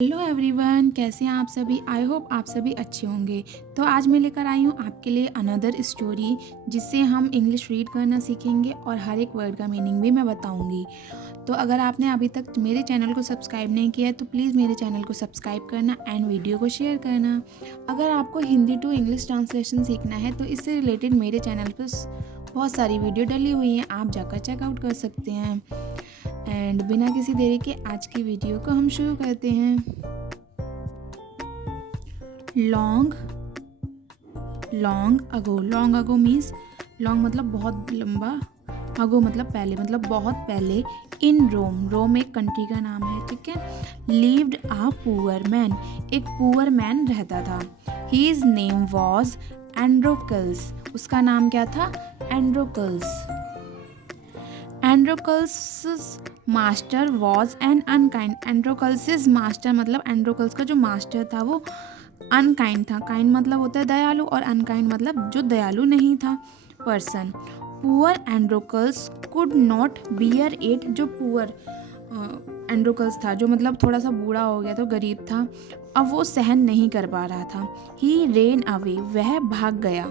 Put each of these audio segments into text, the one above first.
Hello everyone, कैसे हैं आप सभी। आई होप आप सभी अच्छे होंगे। तो आज मैं लेकर आई हूँ आपके लिए अनदर स्टोरी, जिससे हम इंग्लिश रीड करना सीखेंगे और हर एक वर्ड का मीनिंग भी मैं बताऊँगी। तो अगर आपने अभी तक मेरे चैनल को सब्सक्राइब नहीं किया है तो प्लीज़ मेरे चैनल को सब्सक्राइब करना एंड वीडियो को शेयर करना। अगर आपको हिंदी टू इंग्लिश ट्रांसलेशन सीखना है तो इससे रिलेटेड मेरे चैनल पर बहुत सारी वीडियो डली हुई हैं, आप जाकर चेकआउट कर सकते हैं। एंड बिना किसी देरी के आज की वीडियो को हम शुरू करते हैं। Long long ago means long मतलब बहुत लंबा, अगो मतलब पहले, मतलब बहुत पहले। इन रोम एक कंट्री का नाम है, ठीक है। लिव्ड अ पुअर मैन, एक पुअर मैन रहता था। हीज नेम वॉज एंड्रोकल्स, उसका नाम क्या था? Androcles. Androcles master was an unkind, Androcles master मतलब एंड्रोकल्स का जो मास्टर था वो अनकाइंड था। काइंड मतलब होता है दयालु और अनकाइंड मतलब जो दयालु नहीं था person. Poor Androcles could not bear it, जो पुअर एंड्रोकल्स था, जो मतलब थोड़ा सा बूढ़ा हो गया तो गरीब था, अब वो सहन नहीं कर पा रहा था। ही रेन अवे, वह भाग गया।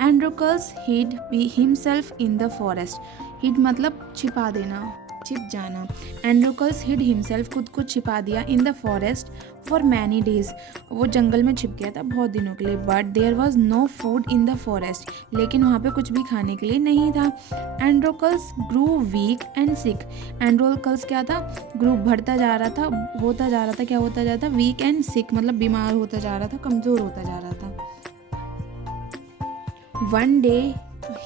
Androcles hid himself in the forest, hid मतलब छिपा देना, छिप जाना। एंड्रोकल्स हिड हिमसेल्फ, खुद को छिपा दिया, इन the forest for many days, वो जंगल में छिप गया था बहुत दिनों के लिए। But there was no food in the forest, लेकिन वहाँ पे कुछ भी खाने के लिए नहीं था। एंड्रोकल्स ग्रू वीक एंड सिक, एंड्रोकल्स क्या था? ग्रू बढ़ता जा रहा था, होता जा रहा था, क्या होता जा रहा था? वीक एंड सिक मतलब बीमार होता जा रहा था, कमज़ोर होता जा रहा था। One day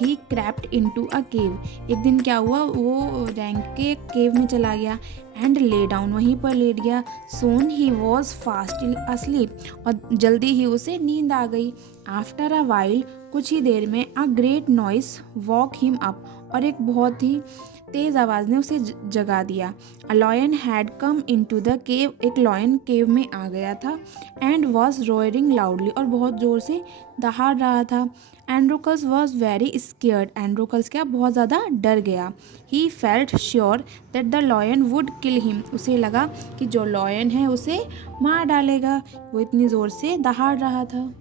he crept into a cave, एक दिन क्या हुआ, वो रैंक के केव में चला गया। एंड ले डाउन, वहीं पर लेट गया। सोन ही वॉज फास्ट अस्लीप, और जल्दी ही उसे नींद आ गई। आफ्टर अ वाइल, कुछ ही देर में, a great noise walk him up, और एक बहुत ही तेज़ आवाज़ ने उसे जगा दिया। A lion had come into the cave, एक लॉयन केव में आ गया था। एंड वॉज रोयरिंग लाउडली, और बहुत ज़ोर से दहाड़ रहा था। एंड्रोकल्स वॉज वेरी स्केयर्ड, एंड्रोकल्स क्या बहुत ज़्यादा डर गया। He felt sure that the lion would kill him, उसे लगा कि जो लॉयन है उसे मार डालेगा, वो इतनी ज़ोर से दहाड़ रहा था।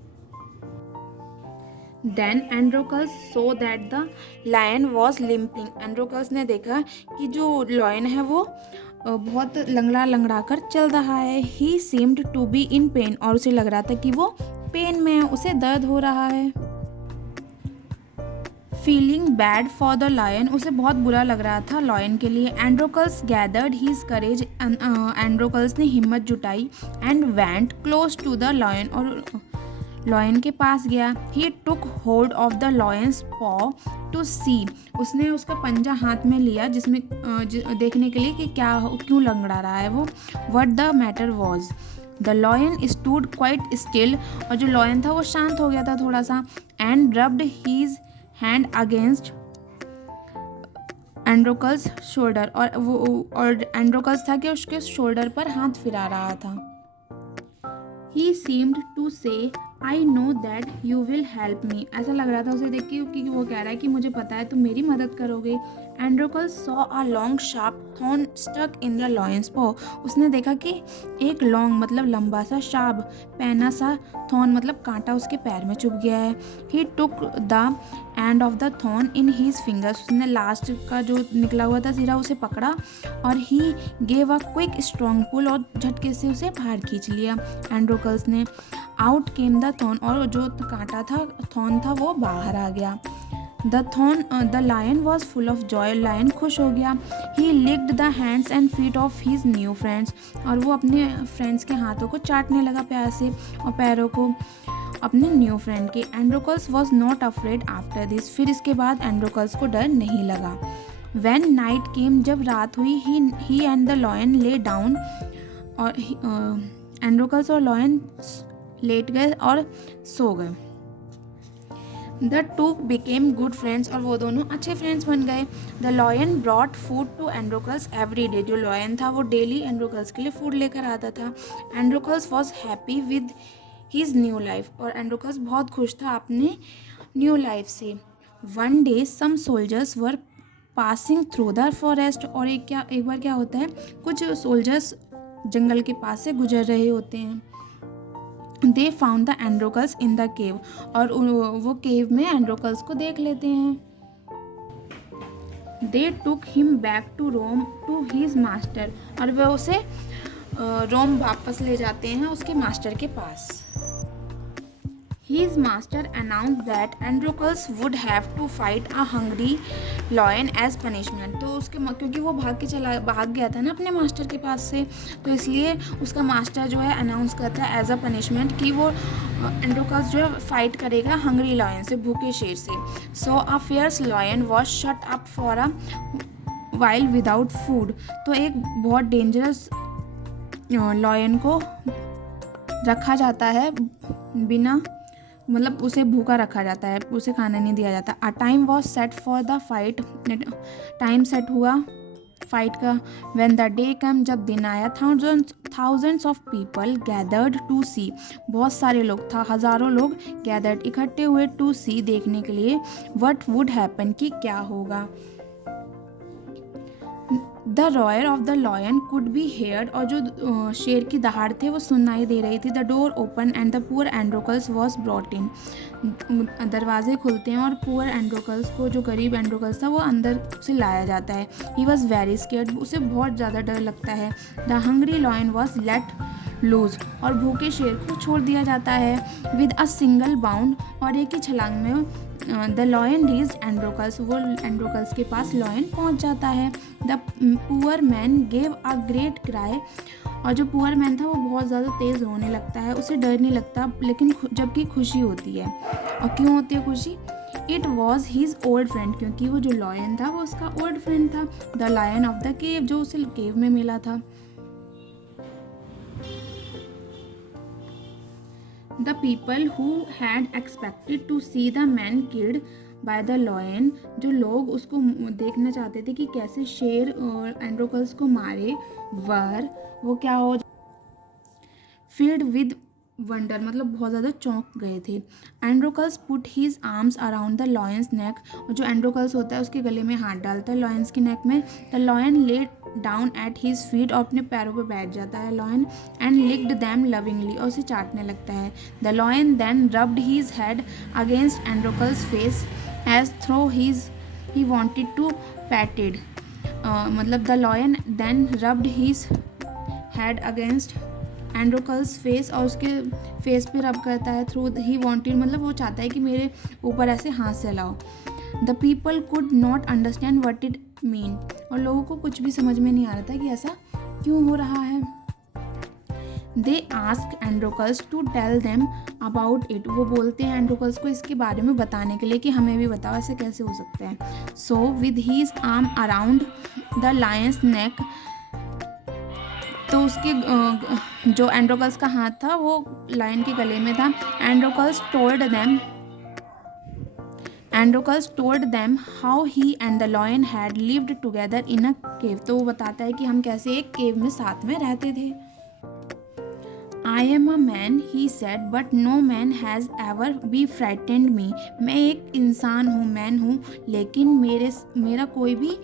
Then Androcles saw that the lion was limping, Androcles ने देखा कि जो लॉयन है वो बहुत लंगड़ा लंगड़ा कर चल रहा है। He seemed to be in pain, और उसे लग रहा था कि वो पेन में है, उसे दर्द हो रहा है। Feeling bad for the lion, उसे बहुत बुरा लग रहा था लॉयन के लिए। एंड्रोकल्स गैदर्ड हीज करेज, एंड्रोकल्स ने हिम्मत जुटाई। And went close to the lion, और लॉयन के पास गया। He took hold of the lion's paw to see, उसने उसका पंजा हाथ में लिया, जिसमें देखने के लिए कि क्यों लंगड़ा रहा है वो। What the matter was, the lion stood quite still, और जो लॉयन था वो शांत हो गया था थोड़ा सा। And rubbed his hand against Androcles shoulder, और एंड्रोकल्स था कि उसके शोल्डर पर हाथ फिरा रहा था। ही सीम्ड टू से I know that you will help me, ऐसा लग रहा था उसे देख के क्योंकि वो कह रहा है कि मुझे पता है तुम मेरी मदद करोगे। Androcles saw a long sharp thorn stuck in the lion's paw, उसने देखा कि एक लॉन्ग मतलब लंबा सा, शार्प पैना सा, थॉर्न मतलब कांटा उसके पैर में चुभ गया है। He took the end of the thorn in his fingers, उसने लास्ट का जो निकला हुआ था सिरा उसे पकड़ा। और he gave a quick strong pull, और झटके से उसे बाहर खींच लिया एंड्रोकल्स ने। आउट केम द थॉर्न, और जो कांटा था, थॉर्न था, वो बाहर आ गया। The lion was full of joy, lion खुश हो गया। He licked the hands and feet of his new friends, और वो अपने फ्रेंड्स के हाथों को चाटने लगा प्यार से, और पैरों को अपने न्यू फ्रेंड के। Androcles was not afraid after this, फिर इसके बाद एंड्रोकल्स को डर नहीं लगा। व्हेन नाइट केम, जब रात हुई, he and the lion lay down, और एंड्रोकल्स और लॉयन लेट गए और सो गए। The two became good friends, और वो दोनों अच्छे फ्रेंड्स बन गए। The lion brought food to Androcles every day, जो लॉयन था वो डेली एंड्रोकल्स के लिए फूड लेकर आता था। Androcles was happy with his new life, और एंड्रोकल्स बहुत खुश था अपने न्यू लाइफ से। One day some soldiers were passing through the forest, और एक बार क्या होता है, कुछ सोल्जर्स जंगल के पास से गुजर रहे होते हैं। They found the Androcles in the cave, और वो केव में एंड्रोकल्स को देख लेते हैं। They took him back to Rome to his master, और वे उसे रोम वापस ले जाते हैं उसके मास्टर के पास। His master announced that Androcles would have to fight a hungry lion as punishment. तो उसके क्योंकि वो भाग गया था ना अपने मास्टर के पास से, तो इसलिए उसका मास्टर जो है अनाउंस करता है एज अ पनिशमेंट कि वो एंड्रोकल्स जो है फाइट करेगा हंग्री लायन से, भूखे शेर से। So a fierce lion was shut up for a while without food. तो एक बहुत डेंजरस लायन को रखा जाता है बिना, मतलब उसे भूखा रखा जाता है, उसे खाना नहीं दिया जाता। A time was set for the fight, time set हुआ फाइट का। व्हेन द डे कम, जब दिन आया, thousands of people gathered to see, बहुत सारे लोग था, हज़ारों लोग गैदर्ड इकट्ठे हुए टू सी, देखने के लिए, व्हाट वुड हैपन, कि क्या होगा। The रॉयर of the lion could be heard, और जो शेर की दहाड़ थे वो सुनाई दे रही थी। The door open and the poor Androcles was brought in, दरवाजे खुलते हैं और पुअर एंड्रोकल्स को, जो गरीब एंड्रोकल्स था, वो अंदर से लाया जाता है। ही वॉज वेरी स्केर्ड, उसे बहुत ज़्यादा डर लगता है। The hungry lion was let loose, और भूखे शेर को छोड़ दिया जाता है। विद अ सिंगल बाउंड, और एक ही छलांग में द लॉयन रीच्ड एंड्रोकल्स, वो एंड्रोकल्स के पास लॉयन पहुंच जाता है। The poor man gave a great cry, और जो पुअर मैन था वो बहुत ज़्यादा तेज़ रोने लगता है, उसे डर नहीं लगता, लेकिन जबकि खुशी होती है। और क्यों होती है खुशी? It was his old friend, क्योंकि वो जो लॉयन था वो उसका ओल्ड फ्रेंड था। The lion of the cave, जो उसे केव में मिला था। The people who had expected to see the man killed by the lion, जो लोग उसको देखना चाहते थे कि कैसे शेर और एंड्रोकल्स को मारे, वो क्या हो, filled with वंडर, मतलब बहुत ज़्यादा चौंक गए थे। Androcles put his arms around the lion's neck, और जो एंड्रोकल्स होता है उसके गले में हाथ डालता है लॉयंस की नेक में। The lion laid down at his feet, और अपने पैरों पर बैठ जाता है lion. And licked them lovingly, और उसे चाटने लगता है। The lion then rubbed his head against Androcles face as though he wanted to patted, मतलब the lion then rubbed his head against Androcles face, और उसके फेस पे रब करता है। थ्रू ही वॉन्टेड, मतलब वो चाहता है कि मेरे ऊपर ऐसे हाथ से लाओ। The people could not understand what it mean, और लोगों को कुछ भी समझ में नहीं आ रहा था कि ऐसा क्यों हो रहा है। They ask Androcles to tell them about it, वो बोलते हैं एंड्रोकल्स को इसके बारे में बताने के लिए कि हमें भी बताओ ऐसे कैसे हो सकता है। So with his arm around the lion's neck, तो उसके जो एंड्रोकल्स का हाथ था वो लायन के गले में था। Androcles told them how he and the lion had lived together in a cave, तो वो बताता है कि हम कैसे एक केव में साथ में रहते थे। I am a man, he said, but no man has ever be frightened me, मैं एक इंसान हूँ, मैन हूँ, लेकिन मेरा कोई भी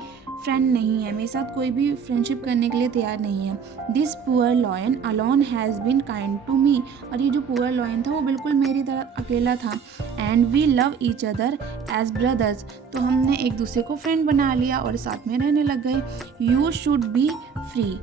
फ्रेंड नहीं है, मेरे साथ कोई भी फ्रेंडशिप करने के लिए तैयार नहीं है। This poor lion alone has been kind to me, और ये जो पुअर लॉयन था वो बिल्कुल मेरी तरह अकेला था। And we love each other as brothers, तो हमने एक दूसरे को फ्रेंड बना लिया और साथ में रहने लग गए। यू शुड बी फ्री,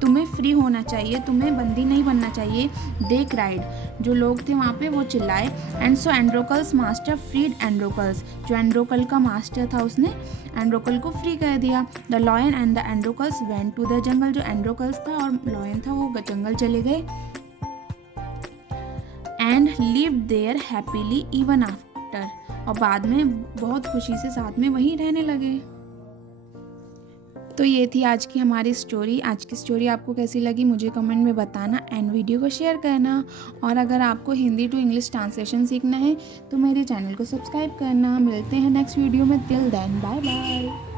तुम्हें फ्री होना चाहिए, तुम्हें बंदी नहीं बनना चाहिए। दे क्राइड, जो लोग थे वहाँ पे वो चिल्लाए। एंड सो एंड्रोकल्स मास्टर फ्रीड एंड्रोकल्स, जो एंड्रोकल का मास्टर था उसने एंड्रोकल को फ्री कर दिया। The lion and the Androcles went to the jungle, जो एंड्रोकल्स था और लॉयन था वो जंगल चले गए। And lived there happily even after, और बाद में बहुत खुशी से साथ में वहीं रहने लगे। तो ये थी आज की हमारी स्टोरी। आज की स्टोरी आपको कैसी लगी मुझे कमेंट में बताना, एंड वीडियो को शेयर करना। और अगर आपको हिंदी टू इंग्लिश ट्रांसलेशन सीखना है तो मेरे चैनल को सब्सक्राइब करना। मिलते हैं नेक्स्ट वीडियो में, टिल देन बाय बाय।